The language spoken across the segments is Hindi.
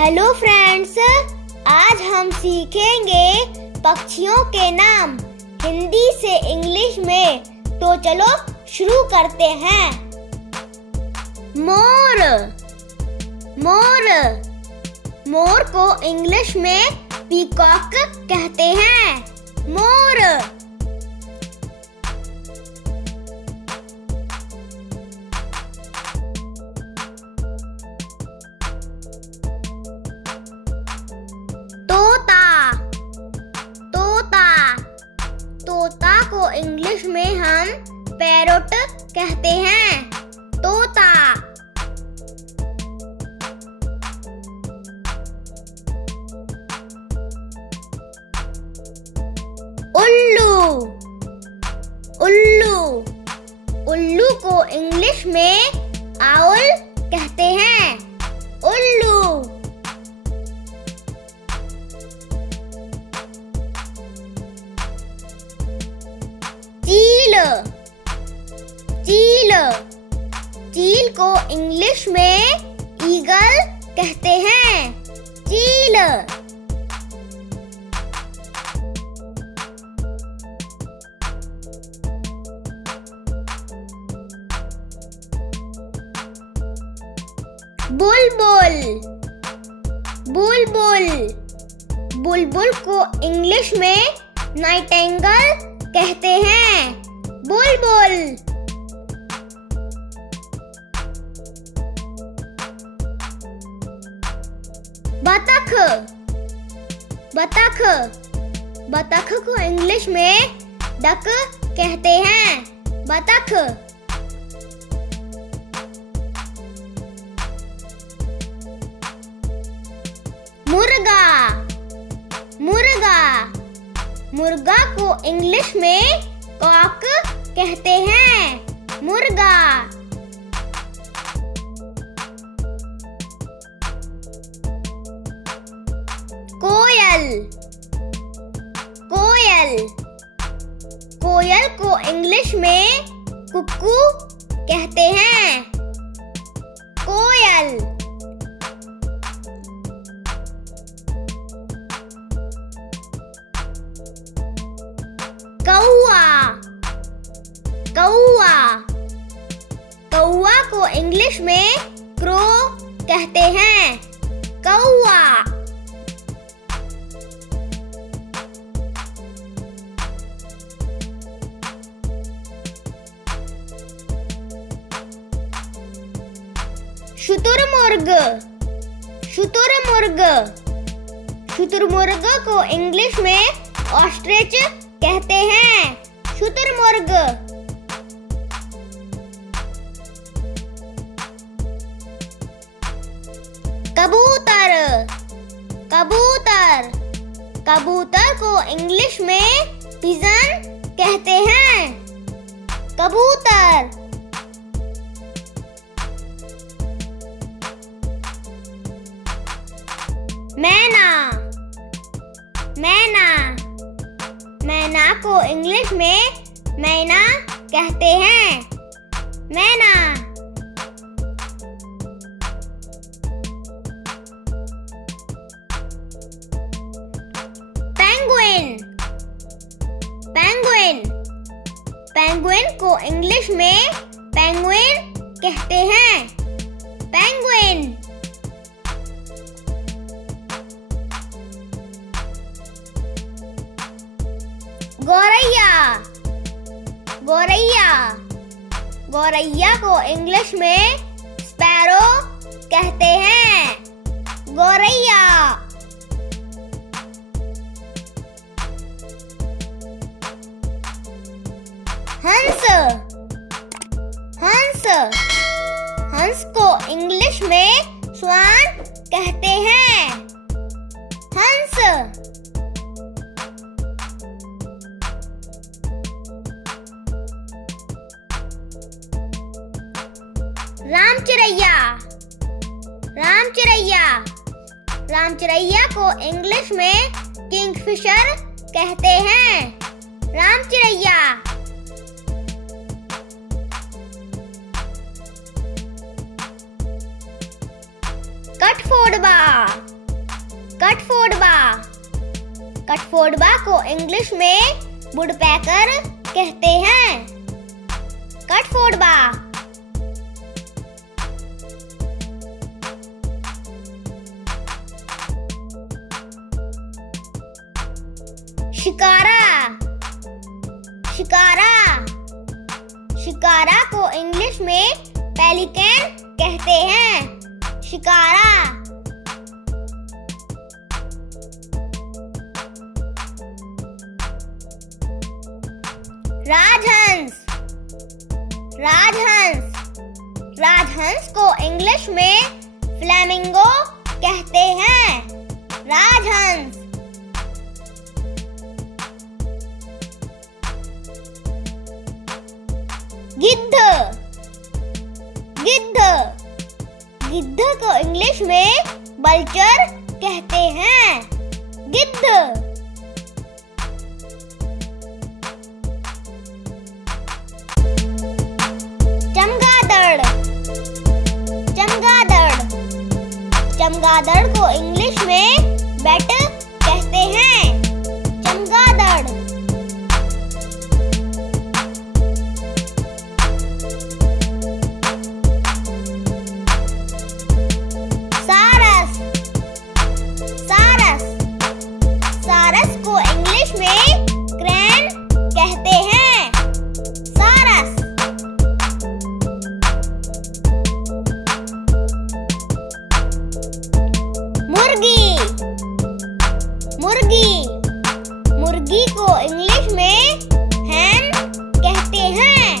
हेलो फ्रेंड्स, आज हम सीखेंगे पक्षियों के नाम हिंदी से इंग्लिश में। तो चलो शुरू करते हैं। मोर। मोर मोर को इंग्लिश में पीकॉक कहते हैं। मोर। तोता। तोता तोता को इंग्लिश में हम पैरोट कहते हैं। तोता। उल्लू। उल्लू उल्लू को इंग्लिश में आउल कहते हैं। उल्लू। चील। चील चील को इंग्लिश में ईगल कहते हैं। चील। बुलबुल। बुलबुल बुलबुल को इंग्लिश में नाइटिंगेल कहते हैं। बुलबुल। बतख। बतख बतख को इंग्लिश में डक कहते हैं। बतख। मुर्गा। मुर्गा मुर्गा को इंग्लिश में कॉक कहते हैं। मुर्गा। कोयल। कोयल कोयल को इंग्लिश में कुक्कू कहते हैं। कोयल। कौआ। कौआ कौआ को इंग्लिश में क्रो कहते हैं। कौआ। शुतुरमुर्ग। शुतुरमुर्ग शुतुरमुर्ग को इंग्लिश में ऑस्ट्रिच कहते हैं। शुतुरमुर्ग। कबूतर। कबूतर कबूतर को इंग्लिश में पिजन कहते हैं। कबूतर। मैना। मैना मैना को इंग्लिश में मैना कहते हैं। मैना। पेंगुइन। पेंगुइन पेंगुइन को इंग्लिश में पेंगुइन कहते हैं। पेंगुइन। गौरैया। गौरैया गौरैया को इंग्लिश में स्पैरो कहते हैं। गौरैया। हंस। हंस हंस को इंग्लिश में स्वान कहते हैं। हंस। रामचिरैया। रामचिरैया रामचिरैया को इंग्लिश में किंगफिशर कहते हैं। रामचिरैया। कठफोड़वा। कठफोड़वा। कठफोड़वा को इंग्लिश में वुडपेकर कहते हैं। कठफोड़वा। शिकारा। शिकारा। शिकारा को इंग्लिश में पेलिकन कहते हैं। शिकारा। राजहंस। राजहंस। राजहंस को इंग्लिश में फ्लेमिंगो कहते हैं। राजहंस। गिद्ध। गिद्ध। गिद्ध को इंग्लिश में बल्चर कहते हैं। गिद्ध। चमगादड़। चमगादड़। चमगादड़ को इंग्लिश में बैट कहते हैं। चमगादड़। सारस। सारस। सारस को इंग्लिश में क्रैन कहते हैं। सारस। मुर्गी। मुर्गी। मुर्गी को इंग्लिश में हैन कहते हैं।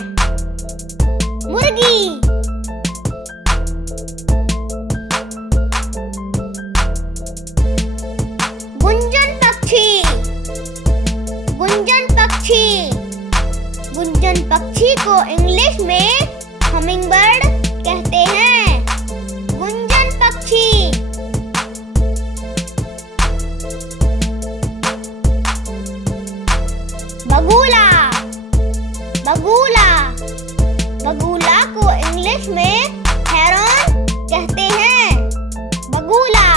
मुर्गी। गुंजन पक्षी। गुंजन पक्षी। गुंजन पक्षी को इंग्लिश में हमिंगबर्ड कहते हैं। गुंजन पक्षी। बगुला। बगुला। बगुला को इंग्लिश में हेरॉन कहते हैं। बगुला।